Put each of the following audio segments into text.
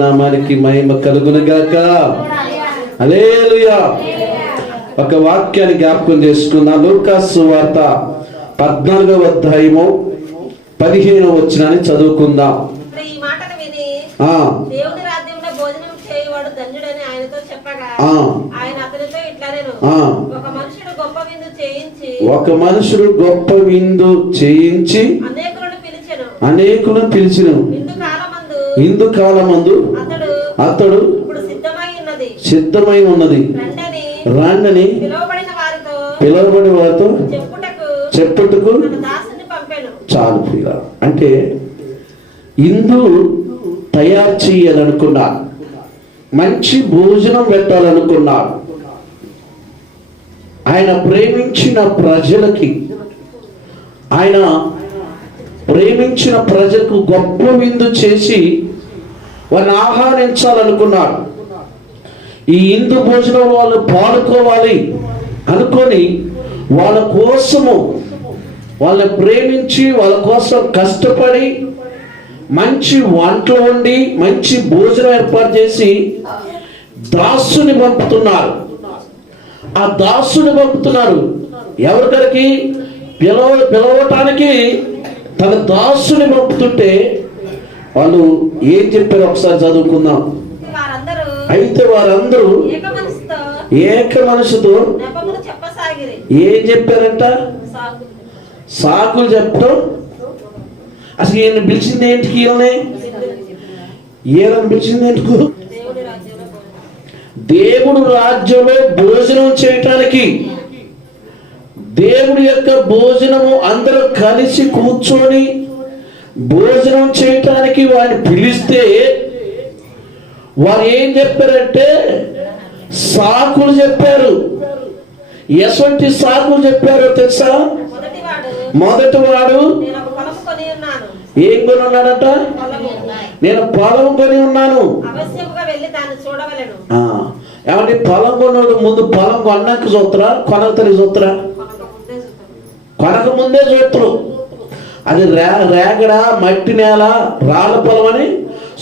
నామానికి మహిమ కలుగునుగాక. హల్లెలూయా. ఒక వాక్యాన్ని జ్ఞాపకం చేసుకున్నా. లూకాసు సువార్త 14వ అధ్యాయము 15వ వచనాన్ని చదువుకుందాం. దేవుని రాజ్యంలో భోజనం చేయవాడు ధన్యుడని ఆయనతో చెప్పగా ఆయన అతనితో ఇట్లనెను, ఒక మనుషుడు గొప్ప విందు చేయించి అనేకులను పిలిచెను. ఇందు కాలమందు అతడు సిద్ధమై ఉన్నది రండని పిలువబడి వారితో చెప్పుటకు చాలు. అంటే ఇందు తయారు చేయాలనుకున్నాడు, మంచి భోజనం పెట్టాలనుకున్నాడు. ఆయన ప్రేమించిన ప్రజలకు గొప్ప విందు చేసి వారిని ఆహ్వానించాలనుకున్నాడు. ఈ ఇందు భోజనం వాళ్ళు పాడుకోవాలి అనుకొని వాళ్ళ కోసము వాళ్ళని ప్రేమించి వాళ్ళ కోసం కష్టపడి మంచి వంటలు వండి మంచి భోజనం ఏర్పాటు చేసి దాసుని పంపుతున్నారు. ఆ దాసుని పంపుతున్నారు ఎవరికరికి? పిలవటానికి తన దాసుని పంపుతుంటే వాళ్ళు ఏం చెప్పారు ఒకసారి చదువుకుందాం. అయితే వారందరూ ఏక మనసుతో ఏం చెప్పారంట? సాకులు చెప్పడం. అసలు ఈయన పిలిచింది ఏంటికి? ఈయన పిలిచింది ఎందుకు? దేవుడు రాజ్యంలో భోజనం చేయటానికి. దేవుడి యొక్క భోజనము అందరూ కలిసి కూర్చొని భోజనం చేయటానికి వారిని పిలిస్తే వారు ఏం చెప్పారంటే సాకులు చెప్పారు. ఎటువంటి సాకులు చెప్పారో తెలుసా? మొదటి వాడు ఏం కొని ఉన్నాడంట? నేను పొలం కొని ఉన్నాను. ఏమంటే పొలం కొన్నాడు ముందు పొలం కొన్నాక చూత్తరా, కొనక తల్లి చూత్తరా? కొనక ముందే చూత్తరు. అది రేగడ మట్టి నేల రాళ్ళ పొలం అని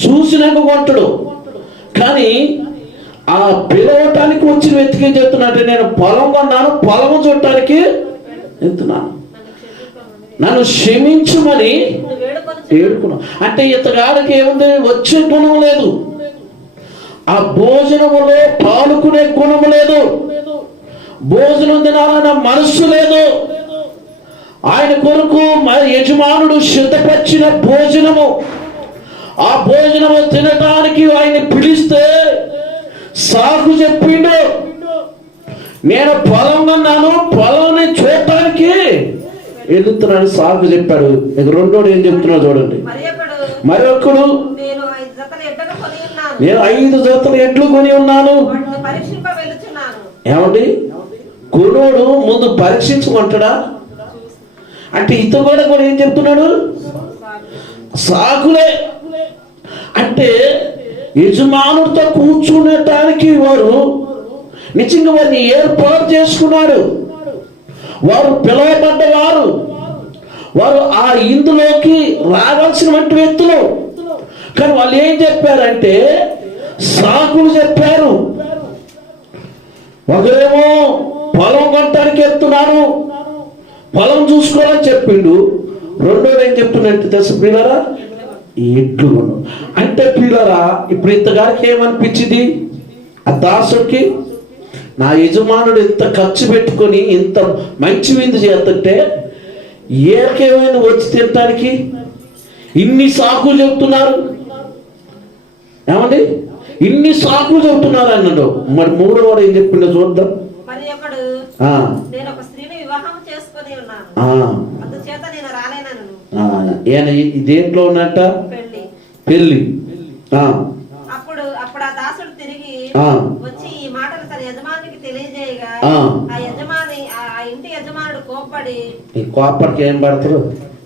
చూసినాక కొంటాడు. కానీ ఆ పిలవటానికి వచ్చిన వ్యక్తికి ఏం చెప్తున్నట్టు, నేను పొలం కొన్నాను, పొలము చూడటానికి వెళ్తున్నాను, నన్ను క్షమించమని ఏడుకున్నాను. అంటే ఇతగాడికి ఏముంది? వచ్చే గుణం లేదు, ఆ భోజనములో పాల్గొనే గుణము లేదు, భోజనం తినాలన్న మనస్సు లేదు. ఆయన కొరకు యజమానుడు సిద్ధపరిచిన భోజనము, ఆ భోజనము తినటానికి ఆయన పిలిస్తే సాకు చెప్పిండు. నేను పొలం కొన్నాను, పొలంని చూడటానికి ఎదుగుతున్నాడు, సాకు చెప్పాడు. ఇక రెండోడు ఏం చెప్తున్నాడు చూడండి. మరొకడు నేను 5 జతల ఎడ్లు కొని ఉన్నాను. ఏమండి? కొనోడు ముందు పరీక్షించుకుంటాడా? అంటే ఇతను కూడా ఏం చెప్తున్నాడు? సాకులే. అంటే యజమానుడితో కూర్చునేటానికి వారు నిజంగా వారిని ఏర్పాటు చేసుకున్నాడు. వారు పిలువబడ్డవారు, వారు ఆ ఇందులోకి రావాల్సినటువంటి వ్యక్తులు. కానీ వాళ్ళు ఏం చెప్పారంటే సాకులు చెప్పారు. ఒకరేమో పొలం కొనడానికి ఎత్తున్నాను, పొలం చూసుకోవాలని చెప్పిండు. రెండోది ఏం చెప్తున్నట్టు తెలుసు పిల్లరా? ఎడ్లు. అంటే పిల్లరా, ఇప్పుడు ఇంతగారికి ఏమనిపించింది ఆ దాసుడికి? నా యజమానుడు ఇంత ఖర్చు పెట్టుకొని ఇంత మంచి విందు చేస్తుంటే ఏకేమైనా వచ్చి తినటానికి ఇన్ని సాకులు చెప్తున్నారు. ఏమండి? ఇన్ని సాకులు చెప్తున్నారు అన్నాడు. మరి మూడో వాడు ఏం చెప్పిండో చూద్దాం. దేంట్లో ఉన్నట్ట? పెళ్లి. అప్పుడు ఆ దాసుడు తిరిగి వచ్చి ఈ మాటలు తన యజమానికి తెలియజేయగా ఆ ఇంటి యజమానుడు కోప్పడి, ఈ కోప్పడికి ఏం పడతారు?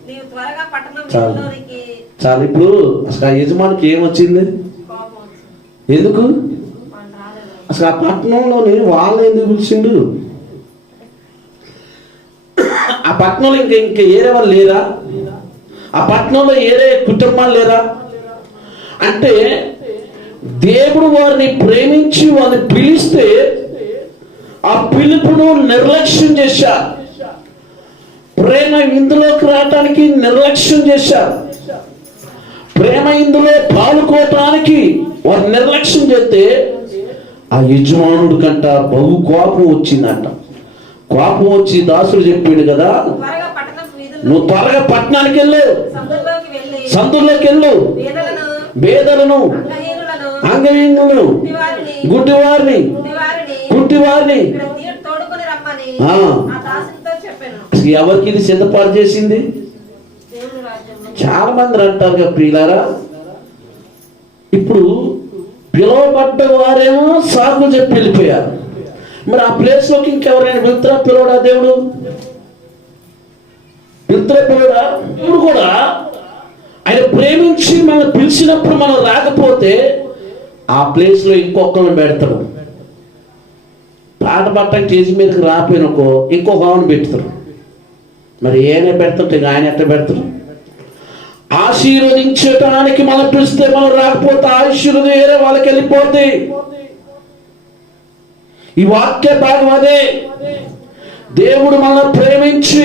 నీవు త్వరగా పట్టణం చాలు. ఇప్పుడు అసలు ఆ యజమానికి ఏమొచ్చింది? ఎందుకు? అసలు ఆ పట్టణంలోని వాళ్ళని ఎందుకు పిలిచిండు? ఆ పట్టణంలో ఇంకా ఏరే వాళ్ళు లేరా? ఆ పట్టణంలో ఏరే కుటుంబాలు లేరా? అంటే దేవుడు వారిని ప్రేమించి వారిని పిలిస్తే ఆ పిలుపును నిర్లక్ష్యం చేశారు. ప్రేమ ఇందులోకి రావటానికి నిర్లక్ష్యం చేశారు. ప్రేమ ఇందులో పాల్గొనటానికి వారు నిర్లక్ష్యం చేస్తే ఆ యజమానుడు కంట బహు కోపం వచ్చిందంట. కోపం వచ్చి దాసుడు చెప్పిండు కదా, నువ్వు త్వరగా పట్టణానికి వెళ్ళు, సందుల్లోకి వెళ్ళు, బేదలను, అంగహీనులను, గుడ్డివారిని, కుంటివారిని. ఎవరికి ఇది సిద్ధపాటు చేసింది? చాలా మంది అంటారు కదా ప్రియులారా, ఇప్పుడు పిలువబడ్డ వారేమో సాకులు చెప్పి వెళ్ళిపోయారు. మరి ఆ ప్లేస్ లోకి ఇంకెవరైనా పిలుతురా? పిలవడా దేవుడు? పిలుతురా? పిలవడా? ఇప్పుడు కూడా ఆయన ప్రేమించి మనం పిలిచినప్పుడు మనం రాకపోతే ఆ ప్లేస్ లో ఇంకొకరిని పెడతాడు. పాట పట్టడానికి స్టేజ్ మీదకి రాపోయినకో ఇంకొక ఆవును పెడతారు. మరి ఏనే పెడతాడు? ఆయన ఎట్లా పెడతారు? ఆశీర్వదించడానికి మనం పిలిస్తే మనం రాకపోతే ఆశీర్వదం వేరే వాళ్ళకి వెళ్ళిపోతే. ఈ వాక్య భాగం అదే. దేవుడు మనల్ని ప్రేమించి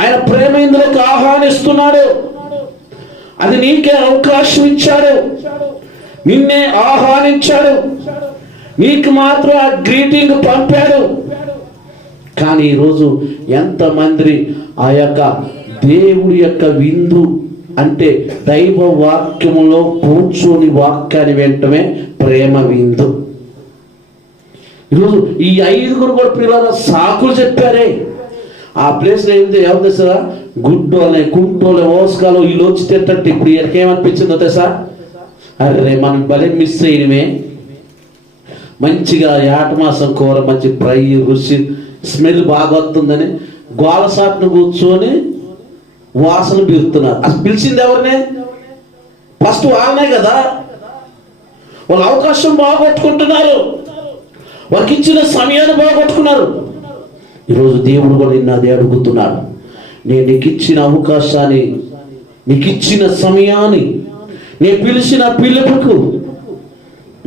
ఆయన ప్రేమ ఇందులోకి ఆహ్వానిస్తున్నాడు. అది నీకే అవకాశం ఇచ్చాడు, నిన్నే ఆహ్వానించాడు, నీకు మాత్రం ఆ గ్రీటింగ్ పంపాడు. కానీ ఈరోజు ఎంతమంది ఆ యొక్క దేవుడి యొక్క విందు అంటే దైవ వాక్యములో కూర్చొని వాక్యాన్ని వినటమే ప్రేమ విందు. ఈరోజు ఈ 5గురు కూడా పిల్లల సాకులు చెప్పారే. ఆ ప్లేస్లో ఏంటి ఎవరు తెలుసా? గుడ్డోలే, కుంటోలే, ఓసకాలు వీళ్ళు వచ్చి తిట్టంటే ఇప్పుడు వీళ్ళకేమనిపించిందో తెలుసా? అరే మనం భలే మిస్ అయ్యమే, మంచిగా ఏటమాసం కూర మంచి ఫ్రై రుచి స్మెల్ బాగా వస్తుందని గోలసాట్ను కూర్చొని వాసన పీరుతున్నారు. అసలు పిలిచింది ఎవరినే? ఫస్ట్ వాళ్ళనే కదా. వాళ్ళు అవకాశం బాగొట్టుకుంటున్నారు, వాళ్ళకి ఇచ్చిన సమయాన్ని బాగొట్టుకున్నారు. ఈరోజు దేవుడు కూడా నిన్ను అదే అడుగుతున్నాడు. నేను నీకు ఇచ్చిన అవకాశాన్ని, నీకు ఇచ్చిన సమయాన్ని, నేను పిలిచిన పిలుపుకు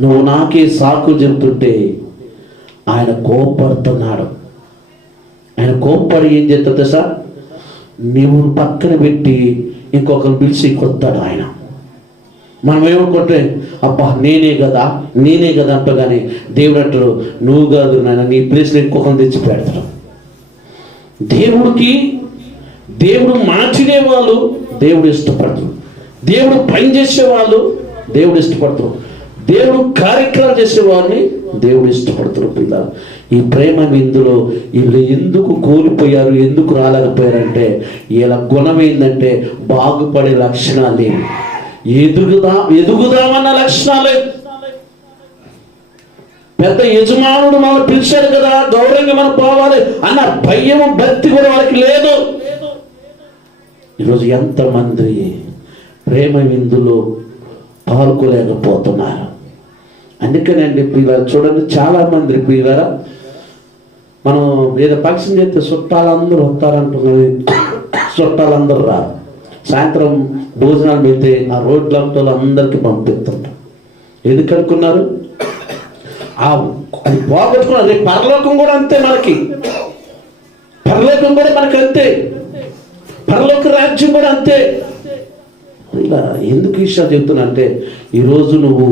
నువ్వు నాకే సాకు చెబుతుంటే ఆయన కోపడుతున్నాడు. ఆయన కోపడి ఏం చేస్తా సార్, నువ్వు పక్కన పెట్టి ఇంకొకరు పిలిచి కొత్తాడు ఆయన. మనం ఏమనుకుంటే అబ్బా నేనే కదా అంటగానే దేవుడు అంటాడు, నువ్వు కాదు నాయన, నీ ప్లేస్లో ఇంకొకరు తెచ్చి పెడతాడు. దేవుడు మార్చినే వాళ్ళు దేవుడు ఇష్టపడతాడు, దేవుడు పని చేసేవాళ్ళు దేవుడు ఇష్టపడతాడు, దేవుడు కార్యక్రమాలు చేసేవాడిని దేవుడు ఇష్టపడతాడు. పిల్లలు ఈ ప్రేమ విందులో వీళ్ళు ఎందుకు కోల్పోయారు, ఎందుకు రాలేకపోయారంటే వీళ్ళ గుణం ఏంటంటే బాగుపడే లక్షణాలు, ఎదుగుదామన్న లక్షణాలే. పెద్ద యజమానుడు మనం పిలిచాడు కదా, గౌరవంగా మనం పోవాలి అన్న భయము భక్తి కూడా వాళ్ళకి లేదు. ఈరోజు ఎంతమంది ప్రేమ విందులో పాల్గొలేకపోతున్నారు. అందుకనండి ప్రియులారా, చూడండి చాలా మంది ప్రియులారా, మనం ఏదో పక్షం చేస్తే చుట్టాలందరూ వస్తారంటున్నది, చుట్టాలందరూ రారు. సాయంత్రం భోజనాలు పెడితే ఆ రోడ్లంతో అందరికీ పంపిస్తుంటాం. ఎందుకు అనుకున్నారు? అది పోగొట్టుకున్నారు. రేపు పరలోకం కూడా అంతే, పరలోకం కూడా మనకి అంతే, పరలోక రాజ్యం కూడా అంతే. ఇలా ఎందుకు ఈ విషయాలు చెప్తున్నా అంటే, ఈరోజు నువ్వు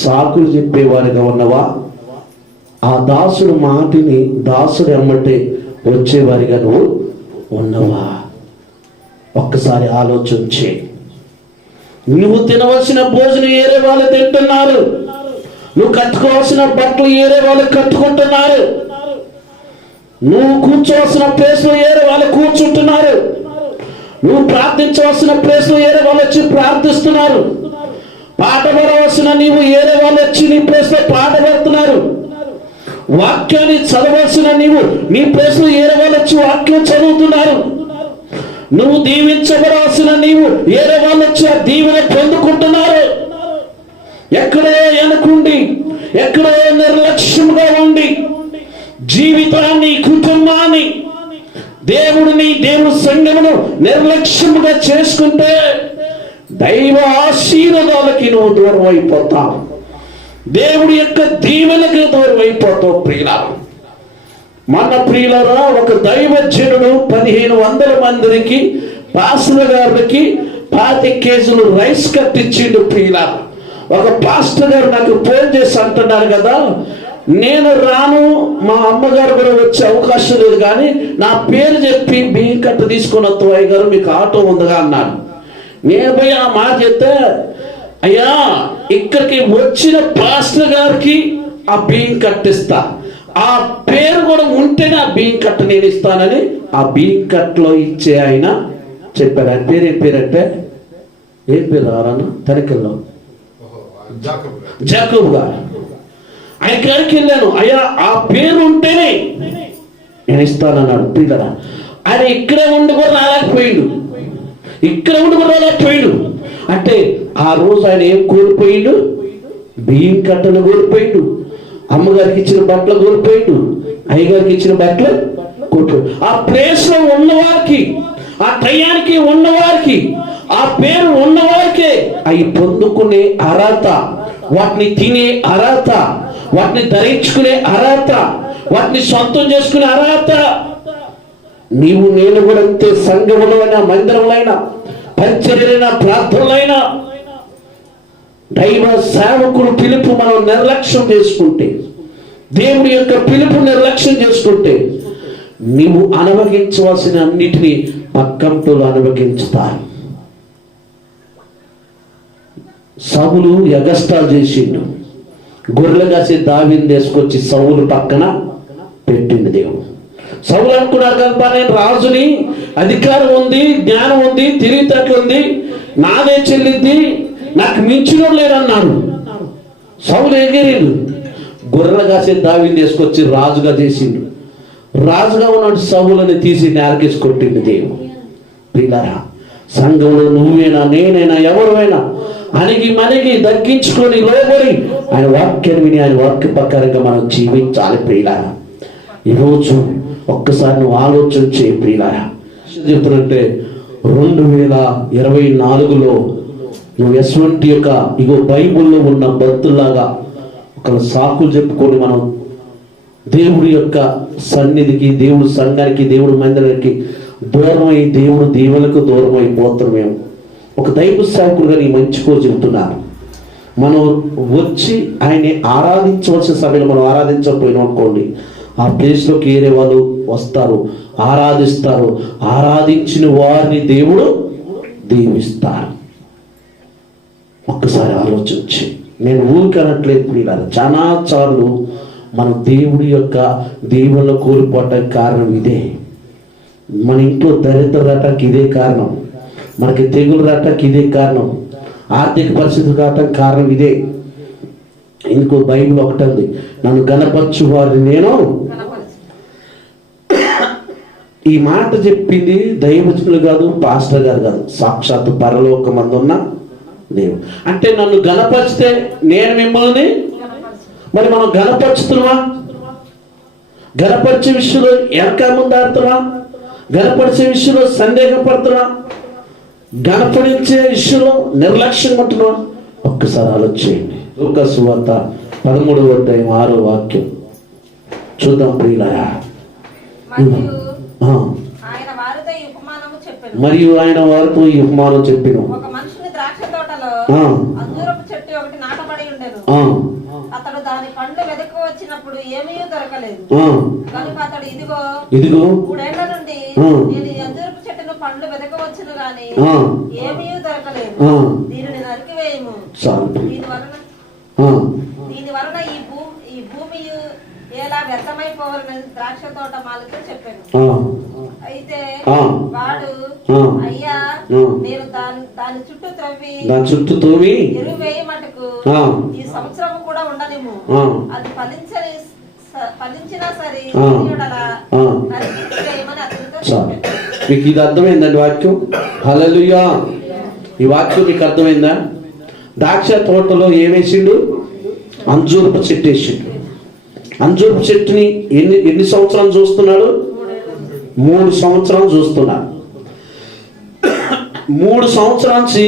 సాకులు చెప్పేవారిగా ఉన్నవా? ఆ దాసుడు మాటిని దాసుడు ఎమ్మటే వచ్చేవారిగా నువ్వు ఉన్నవా? ఒక్కసారి ఆలోచించే. నువ్వు తినవలసిన భోజనం ఏరే వాళ్ళు తింటున్నారు, నువ్వు కట్టుకోవాల్సిన బట్టలు ఏరే వాళ్ళు కట్టుకుంటున్నారు, నువ్వు కూర్చోవలసిన ప్లేస్లో ఏరే వాళ్ళు కూర్చుంటున్నారు, నువ్వు ప్రార్థించవలసిన ప్లేస్లో ఏరే వాళ్ళు వచ్చి ప్రార్థిస్తున్నారు, పాట పడవలసిన నీవు ఏరే వాళ్ళు వచ్చి నీ ప్లేస్లో పాట పడుతున్నారు, వాక్యాన్ని చదవలసిన నీవు నీ ప్లేస్లో ఏరే వాళ్ళు వచ్చి వాక్యం చదువుతున్నారు, నువ్వు దీవించబడాల్సిన నీవు ఏరే వాళ్ళు వచ్చి ఆ దీవెన పొందుకుంటున్నారు. ఎక్కడో అనుకుండి, ఎక్కడో నిర్లక్ష్యంగా ఉండి జీవితాన్ని, కుటుంబాన్ని, దేవుడి సంఘమును నిర్లక్ష్యముగా చేసుకుంటే దైవ ఆశీర్వాదాలకి నువ్వు దూరం అయిపోతావు. దేవుడి యొక్క దీవెనకి దూరం అయిపోతావు ప్రియులారా. మన ప్రియులారా, ఒక దైవజనుడు 1500 మందికి పాస్టర్ గారికి 25 కేజీలు రైస్ కట్టించిండు ప్రియులారా. ఒక పాస్టర్ గారు నాకు ఫోన్ చేసి అంటున్నారు కదా, నేను రాను, మా అమ్మగారు కూడా వచ్చే అవకాశం లేదు, కానీ నా పేరు చెప్పి బియ్యం కట్ట తీసుకున్న అయ్య గారు మీకు ఆటో ఉందిగా అన్నాడు. నేను పోయి ఆ మాట చెప్తే, అయ్యా ఇక్కడికి వచ్చిన పాస్టర్ గారికి ఆ బియ్యం కట్టిస్తా, ఆ పేరు కూడా ఉంటేనే ఆ బియ్యం కట్ట నేను ఇస్తానని ఆ బియ్యం కట్టలో ఇచ్చే ఆయన చెప్పారు. ఆయన పేరు ఏం పేరంటే, ఏం పేరు రారన్న తనిఖీల్లో జాకబ్ గారు. ఆయన గారికి వెళ్ళాను, అయ్యా ఆ పేరు ఉంటేనే నేను ఇస్తానన్నాడు. పిల్లరా, ఆయన ఇక్కడే ఉండి కూడా రాలేకపోయిండు, అంటే ఆ రోజు ఆయన ఏం కోల్పోయిండు? బియ్యం కట్టను కోల్పోయిండు, అమ్మగారికి ఇచ్చిన బట్టలు కోల్పోయిండు, అయ్యగారికి ఇచ్చిన బట్టలు కోల్పోయిండు. ఆ ప్లేస్ లో ఉన్నవారికి, ఆ టయానికి ఉన్నవారికి, ఆ పేరు ఉన్నవారికే అవి పొందుకునే అర్హత, వాటిని తినే అర్హత, వాటిని ధరించుకునే అర్హత, వాటిని సొంతం చేసుకునే అర్హత నీవు నేను కూడా అంతే. సంఘములో అయినా, మందిరంలో అయినా, పరిచర్యలైనా, ప్రార్థనలైనా, దైవ సేవకుడు పిలుపు మనం నిర్లక్ష్యం చేసుకుంటే, దేవుడి యొక్క పిలుపు నిర్లక్ష్యం చేసుకుంటే, నీవు అనుభవించవలసిన అన్నిటినీ పక్కంటోలు అనుభవించుతారు. సౌలు ఎగస్టాల్ చేసిండు, గొర్రెలు కాసి దావీదుని తీసుకొచ్చి సౌలు పక్కన పెట్టిండు దేవుడు. సౌలు అనుకున్నారు కదా, నేను రాజుని, అధికారం ఉంది, జ్ఞానం ఉంది, తెలివితేటలు ఉంది, నాదే చెల్లింది, నాకు మించిన లేరన్నాడు. సౌలు ఎగిరిండు, గొర్రెలు కాసే దావీదుని తీసుకొచ్చి రాజుగా చేసిండు. రాజుగా ఉన్నాడు సౌలుని తీసి నేలకేసి కొట్టిండు దేవుడు. పిల్లరా, సంఘంలో నువ్వేనా, నేనైనా, ఎవరైనా అణిగి మణిగి దక్కించుకొని లోబడి ఆయన వాక్యాన్ని విని ఆయన వాక్య ప్రకారంగా మనం జీవించాలి ప్రియులారా. ఈరోజు ఒక్కసారి నువ్వు ఆలోచన చేయి ప్రియులారా. చెప్తున్నట్టే 2024లో నువ్వు ఎటువంటి యొక్క ఇగో బైబుల్లో ఉన్న భక్తుల్లాగా ఒక సాకులు చెప్పుకొని మనం దేవుడి యొక్క సన్నిధికి, దేవుడి సంఘానికి, దేవుడి మందిరానికి దూరమై దేవుడు దీవెనకు దూరం అయిపోతున్నాం. మేము ఒక దైవ సేవకులుగా నీ మంచికో చెబుతున్నారు. మనం వచ్చి ఆయన్ని ఆరాధించవలసిన సమయంలో మనం ఆరాధించకపోయినాం అనుకోండి, ఆ ప్లేస్లోకి ఏరే వాళ్ళు వస్తారు, ఆరాధిస్తారు, ఆరాధించిన వారిని దేవుడు దీవిస్తారు. ఒక్కసారి ఆలోచించి, నేను ఊరికనట్లేదు పిల్లలు, చాలా సార్లు మనం దేవుడి యొక్క దీవెనలు కోల్పోవటానికి కారణం ఇదే. మన ఇంట్లో దరిద్రం రావటానికి ఇదే కారణం, మనకి తెగులు రావటానికి ఇదే కారణం, ఆర్థిక పరిస్థితులు రావటానికి కారణం ఇదే. ఇంకో బైబిల్ ఒకటి ఉంది, నన్ను గణపరచు వారిని నేను. ఈ మాట చెప్పింది దైవజనులు కాదు, పాస్టర్ గారు కాదు, సాక్షాత్ పరలోకమందు ఉన్న దేవుడు. అంటే నన్ను గణపరిస్తే నేను మిమ్మల్ని, మరి మనం గణపరుచుతున్నావా? గణపరిచే విషయంలో వెనక ముందు ఆడుతున్నావా? గణపరిచే విషయంలో సందేహపడుతున్నావా? గణపరించే విషయంలో నిర్లక్ష్యం ఉంటున్నావా? ఒక్కసారి ఆలోచించండి. లూకా సువార్త 13వ అధ్యాయం 6వ వాక్యం చూద్దాం ప్రియులారా. మరియు ఆయన వారితో ఈ ఉపమానం చెప్పిన, ఒక మనుషుని ద్రాక్ష తోటలో అంజూరపు చెట్టు ఒకటి నాటబడి ఉండెను. అతడు దాని పండ్లు వెదకు వచ్చినప్పుడు ఏమీ దొరకలేదు. కనుక అతడు ఇదిగో 3 ఏళ్ల నుండి నేను ఈ అంజూరపు చెట్టును పండ్లు వెదకవచ్చును గాని ఏమీ దొరకలేదు, దీనిని నరికివేయము. దీని వలన ఈ భూమి ఎలా వ్యర్థమైపోవాలని ద్రాక్ష తోట మాలతో చెప్పాను. అయితే వాడు, అయ్యా నేను దాని చుట్టూ త్రవ్వి ఎరువు వేయి మటుకు ఈ సంవత్సరం కూడా ఉండలేము, అది ఫలించినా సరే నరికివేయమని అతనితో చెప్పాను. మీకు ఇది అర్థమైందండి వాక్యం? హల్లెలూయా. ఈ వాక్యం మీకు అర్థమైందా? ద్రాక్ష తోటలో ఏమేసిండు? అంజూరపు చెట్టు వేసిండు. అంజూరపు చెట్టుని ఎన్ని సంవత్సరాలు చూస్తున్నాడు? 3 సంవత్సరాలు చూస్తున్నాడు. 3 సంవత్సరాల నుంచి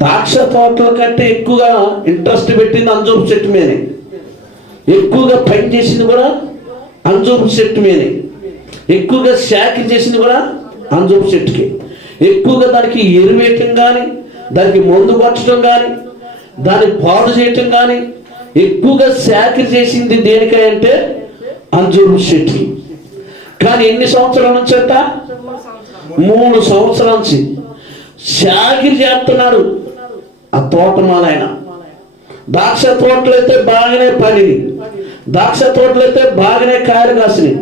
ద్రాక్ష తోటల కంటే ఎక్కువగా ఇంట్రెస్ట్ పెట్టింది అంజూరపు చెట్టు మీదే, ఎక్కువగా పని చేసింది కూడా అంజూరపు చెట్టు మీదే, ఎక్కువగా శాఖ చేసింది కూడా అంజూరపు చెట్టుకి, ఎక్కువగా దానికి ఎరువేయటం కానీ, దానికి మందు కొట్టడం కానీ, దాన్ని పాడు చేయటం కానీ, ఎక్కువగా శాఖ చేసింది దేనికంటే అంజూరపు చెట్టుకి. కానీ ఎన్ని సంవత్సరాల నుంచి అంట? 3 సంవత్సరాల నుంచి శాఖరి చేస్తున్నాడు ఆ తోటమాలైన. ద్రాక్ష తోటలు అయితే బాగానే పనిది, ద్రాక్ష తోటలు అయితే బాగానే కాయలు కాసినాయి.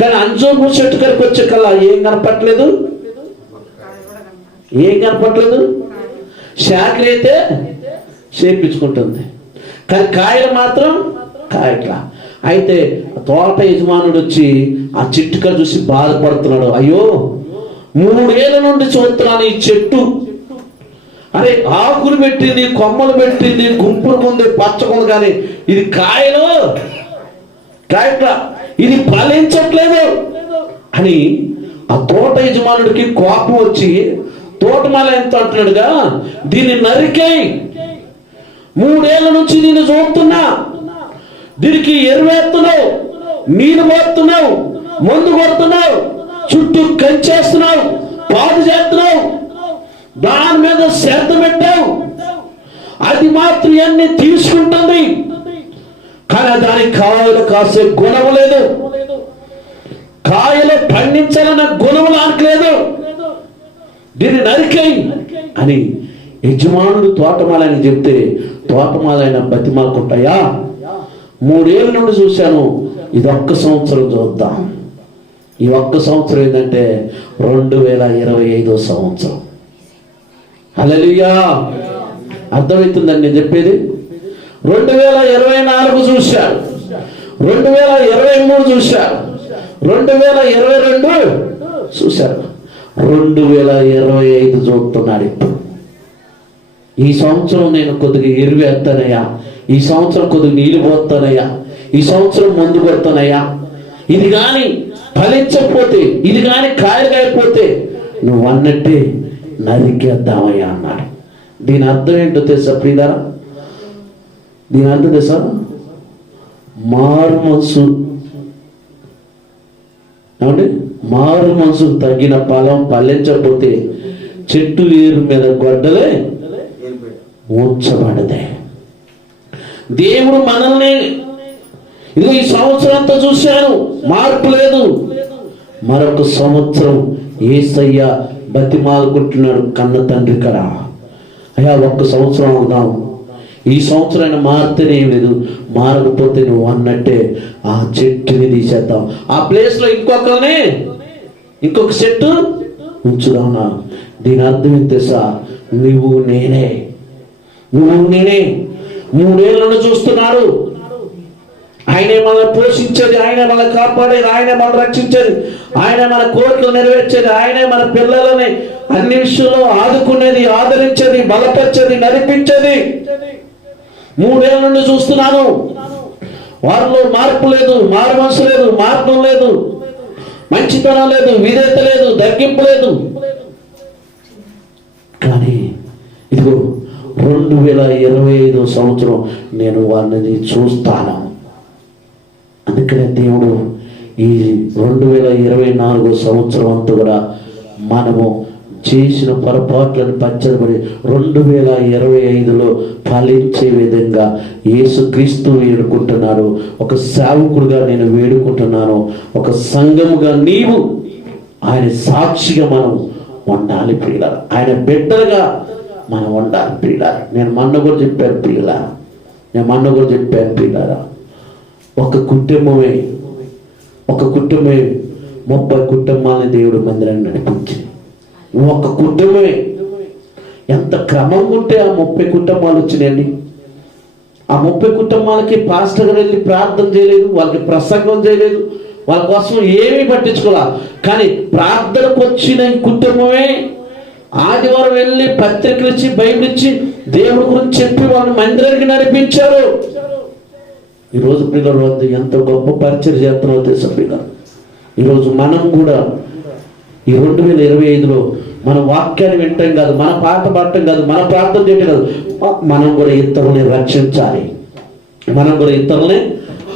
కానీ అంజూరపు చెట్టు కరికి వచ్చే కల్లా ఏం కనపట్లేదు, ఏం కనపట్లేదు. శాఖరి అయితే చేపించుకుంటుంది, కానీ కాయలు మాత్రం కాయట్లా. అయితే తోట యజమానుడు వచ్చి ఆ చెట్టుకర చూసి బాధపడుతున్నాడు. అయ్యో 3 ఏళ్ళ నుండి చూస్తున్నాను ఈ చెట్టు, అరే ఆకులు పెట్టింది, కొమ్మలు పెట్టింది, గుంపులు ఉంది, పచ్చకుంది, కానీ ఇది కాయలు కాయట్లా, ఇది ఫలించట్లేదు అని ఆ తోట యజమానుడికి కోపం వచ్చి తోటమాల ఎంత అంటున్నాడుగా, దీన్ని నరికేయ్, 3 ఏళ్ళ నుంచి నేను చూస్తున్నా, దీనికి ఎరువేస్తున్నావు, నీరు పోస్తున్నావు, మందు కొడుతున్నావు, చుట్టూ కంచేస్తున్నావు, పాడు చేస్తున్నావు, దాని మీద శ్రద్ధ పెట్టావు, అది మాత్రం అన్ని తీసుకుంటుంది, కానీ దానికి కాయలు కాసే గుణం లేదు, కాయలు పండించాలన్న గుణం నాకు లేదు, దీన్ని నరికేయ్ అని యజమానుడు తోటమాలని చెప్తే తోటమాలైన బతిమాలకుంటాయా, 3 ఏళ్ళ నుండి చూశాను, ఇది 1 సంవత్సరం చూద్దాం. ఈ 1 సంవత్సరం ఏంటంటే 2025 సంవత్సరం. హల్లెలూయా, అర్థమవుతుందండి నేను చెప్పేది. 2024 చూశారు, 2023 చూశారు, 2022 చూశారు, 2025 చూస్తున్నాడు. ఇప్పుడు ఈ సంవత్సరం నేను కొద్దిగా ఎరువేస్తానయ్యా, ఈ సంవత్సరం కొద్దిగా నీళ్ళు పోతానయ్యా, ఈ సంవత్సరం ముందు కొడతానయ్యా, ఇది కానీ ఫలించకపోతే, ఇది కానీ కాయలు కాయకపోతే నువ్వు అన్నట్టే నరికేద్దామయ్యా అన్నాడు. దీని అర్థం ఏంటో తెలుసా ప్రియులారా? దీని అర్థం తెలుసా? మారు మనసు, ఏమండి, మారు మనసుకు తగిన ఫలం ఫలించకపోతే చెట్టు వేరు మీద గొడ్డలే ఉంచబడదే. దేవుడు మనల్ని ఇది ఈ సంవత్సరం అంతా చూశాను, మార్పు లేదు. మరొక సంవత్సరం యేసయ్య బతిమాలుకుంటున్నాడు కన్న తండ్రి కదా, అయ్యా 1 సంవత్సరం అవుదాం, ఈ సంవత్సరం అయినా మారితేనే ఏం లేదు, మారకపోతే నువ్వు అన్నట్టే ఆ చెట్టుని తీసేద్దాం, ఆ ప్లేస్లో ఇంకొక చెట్టు ఉంచుదాం. దీని అర్థం ఏంటి తెలుసా? నువ్వు నేనే 3 ఏళ్ళ నుండి చూస్తున్నాడు. ఆయనే మనల్ని పోషించేది, ఆయనే మనల్ని కాపాడేది, ఆయనే మనల్ని రక్షించేది, ఆయనే మన కోరికలు నెరవేర్చేది, ఆయనే మన పిల్లలని అన్ని విషయంలో ఆదుకునేది, ఆదరించేది, బలపరిచేది, నడిపించేది. 3 ఏళ్ళ నుండి చూస్తున్నాను. వారిలో మార్పు లేదు, మారు మనసు లేదు, మార్గం లేదు, మంచితనం లేదు, విధేయత లేదు, తగ్గింపు లేదు. కానీ ఇదిగో 2025 సంవత్సరం నేను వారిని చూస్తాను. అందుకనే దేవుడు ఈ 2024 సంవత్సరం అంతా కూడా మనము చేసిన పొరపాట్లను పచ్చబడి 2025లో ఫలించే విధంగా యేసుక్రీస్తు వేడుకుంటున్నాడు. ఒక సేవకుడుగా నేను వేడుకుంటున్నాను, ఒక సంఘముగా నీవు ఆయన సాక్షిగా మనం ఉండాలి ప్రియులారా, ఆయన బిడ్డలుగా మనం ఉండాలి ప్రియులారా. నేను మొన్న కూడా చెప్పాను ప్రియులారా, ఒక కుటుంబమే 30 కుటుంబాలని దేవుడు మందిరాన్ని నడిపించి, ఒక కుటుంబమే ఎంత క్రమంగా ఉంటే ఆ 30 కుటుంబాలు వచ్చినాయండి. ఆ 30 కుటుంబాలకి పాస్టర్ గారు వెళ్ళి ప్రార్థన చేయలేదు, వాళ్ళకి ప్రసంగం చేయలేదు, వాళ్ళ కోసం ఏమీ పట్టించుకోవాలి. కానీ ప్రార్థనకు వచ్చిన కుటుంబమే ఆదివారం వెళ్ళి పత్రికలు ఇచ్చి, బైబిల్ ఇచ్చి, దేవుడి గురించి చెప్పి వాళ్ళని మందిరానికి నడిపించారు. ఈరోజు పిల్లలు వద్ద ఎంత గొప్ప పరిచయం చేస్తున్నారో తెలుసా పిల్లలు. ఈరోజు మనం కూడా ఈ 2025లో మన వాక్యాన్ని వినటం కాదు, మన పాట పాడటం కాదు, మన ప్రార్థన చేయటం కాదు, మనం కూడా ఇతరులని రక్షించాలి, మనం కూడా ఇతరులని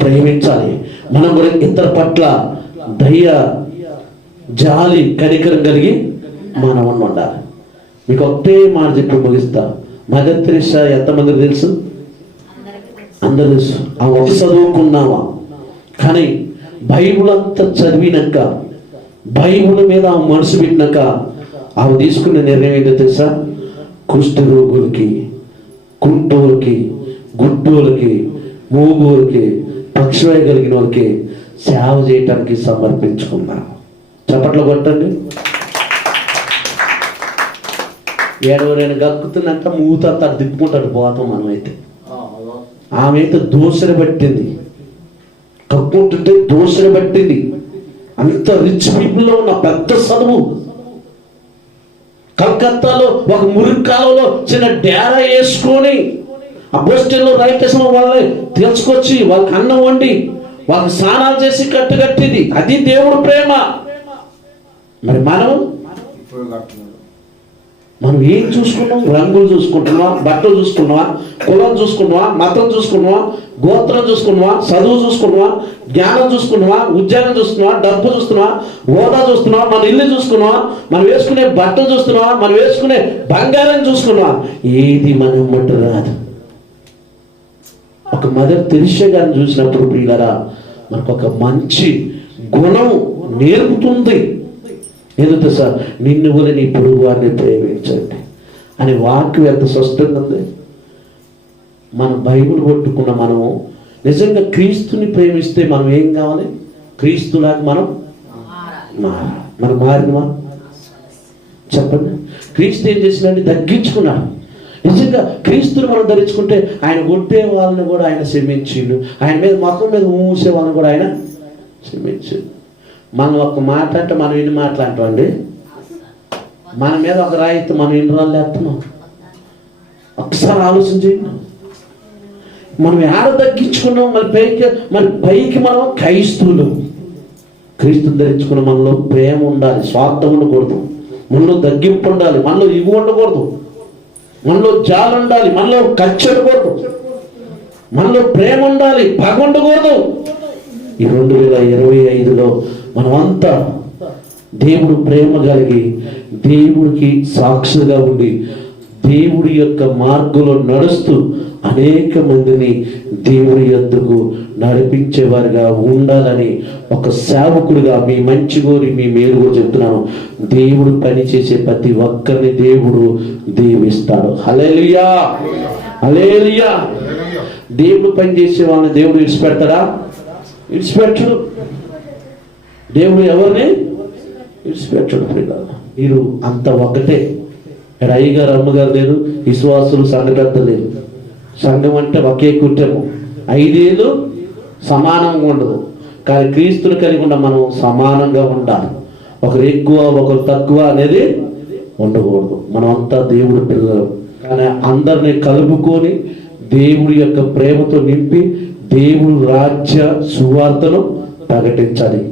ప్రేమించాలి, మనం కూడా ఇతర పట్ల దయ, జాలి, కనికరం కలిగి మనం ఉండాలి. మీకు ఒకటే మాట చెప్పి ముగిస్తా. మదర్ తెరెసా ఎంతమందికి తెలుసు? అందరూ తెలుసు. ఆ ఒక చదువుకున్నావా, కానీ బైబుల్ అంతా చదివినాక, బైబుల్ మీద ఆ మనసు పెట్టినాక ఆమె తీసుకున్న నిర్ణయం ఏంటో తెలుసా? కుష్ఠ రోగులకి, కుంటోలకి, గుడ్డోలకి, మూగోలకి, పక్షవాయు కలిగిన వాళ్ళకి సేవ చేయటానికి సమర్పించుకున్నారు. చప్పట్లు కొట్టండి. ఎవరైనా గక్కుతున్నట్ట మూతంతా దిప్పుకుంటాడు పోతాం. మనమైతే ఆమె అయితే దోషని పట్టింది, కక్కుంటుంటే దోషని పట్టింది. అంత రిచ్ పీపుల్లో ఉన్న పెద్ద చదువు, కలకత్తాలో ఒక మురికాలలో చిన్న డేరా వేసుకొని ఆ బోస్టల్లో రైటేసిన వాళ్ళని తెలుసుకొచ్చి వాళ్ళకి అన్నం వండి వాళ్ళకి స్నానాలు చేసి కట్టింది. అది దేవుడు ప్రేమ. మరి మనం ఏం చూసుకున్నాం? రంగులు చూసుకుంటున్నావా, బట్టలు చూసుకున్నావా, కులం చూసుకున్నావా, మతం చూసుకున్నావా, గోత్రం చూసుకున్నావా, చదువు చూసుకున్నావా, జ్ఞానం చూసుకున్నావా, ఉద్యోగం చూస్తున్నావా, డబ్బు చూస్తున్నావా, హోదా చూస్తున్నావా, మన ఇల్లు చూసుకున్నావా, మనం వేసుకునే బట్టలు చూస్తున్నావా, మనం వేసుకునే బంగారం చూసుకున్నావా? ఏది మనం మట్టు రాదు. ఒక మదర్ తెరెసా గారిని చూసినప్పుడు ప్రియులారా, మనకు ఒక మంచి గుణం నేర్పుతుంది. ఎందుకు సార్? నిన్ను కూడా నీ పొరుగు వారిని ప్రేమించండి అని వాక్యం ఎంత స్పష్టంగా ఉంది. మన బైబిల్ పట్టుకున్న మనము నిజంగా క్రీస్తుని ప్రేమిస్తే మనం ఏం కావాలి? క్రీస్తులాగా మనం మారినమా? చెప్పండి. క్రీస్తు ఏం చేసినంటే తగ్గించుకున్నాడు. నిజంగా క్రీస్తుని మనం ధరించుకుంటే ఆయన కొట్టే వాళ్ళని కూడా ఆయన క్షమించిండు, ఆయన మీద మొఖం మీద మూసే వాళ్ళని కూడా ఆయన క్షమించిండు. మనం ఒక మాట అంటే మనం ఎన్ని మాటలు అంటామండి? మన మీద ఒక రాయితీ మనం ఎన్ని రాళ్ళు వేస్తున్నాం? ఒకసారి ఆలోచన చేయండి. మనం ఏడ తగ్గించుకున్నాం? మరి పైకి మనం క్రైస్తువులు. క్రీస్తుని ధరించుకున్న మనలో ప్రేమ ఉండాలి, స్వార్థం ఉండకూడదు, మనలో తగ్గింపు ఉండాలి, మనలో ఇవి ఉండకూడదు, మనలో జాలి ఉండాలి, మనలో ఖర్చు ఉండకూడదు, మనలో ప్రేమ ఉండాలి, పగ ఉండకూడదు. ఈ 2025లో మనమంతా దేవుడు ప్రేమ కలిగి దేవుడికి సాక్షిగా ఉండి దేవుడి యొక్క మార్గంలో నడుస్తూ అనేక మందిని దేవుడి యొద్దకు నడిపించేవారుగా ఉండాలని ఒక సేవకుడిగా మీ మంచి కోరి మీ మేలుగా చెప్తున్నాను. దేవుడు పనిచేసే ప్రతి ఒక్కరిని దేవుడు దీవిస్తాడు. హల్లెలూయా, హల్లెలూయా. దేవుడు పనిచేసే వాళ్ళని దేవుడు విడిచిపెడతాడా? విడిచిపెట్టడు. దేవుడు ఎవరిని విడిచిపెట్టడు. మీరు అంత ఒక్కటే. ఇక్కడ అయ్యగారు అమ్మగారు లేరు, విశ్వాసులు సంఘ పెద్ద లేరు. సంఘం అంటే ఒకే కుటుంబం, 5 ఏళ్ళు సమానంగా ఉండదు. కానీ క్రీస్తుని కలిగి ఉన్న మనం సమానంగా ఉండాలి. ఒకరు ఎక్కువ ఒకరు తక్కువ అనేది ఉండకూడదు. మనం అంతా దేవుడి పిల్లలు. కానీ అందరినీ కలుపుకొని దేవుడి యొక్క ప్రేమతో నింపి దేవుడు రాజ్య సువార్తను ప్రకటించాలి.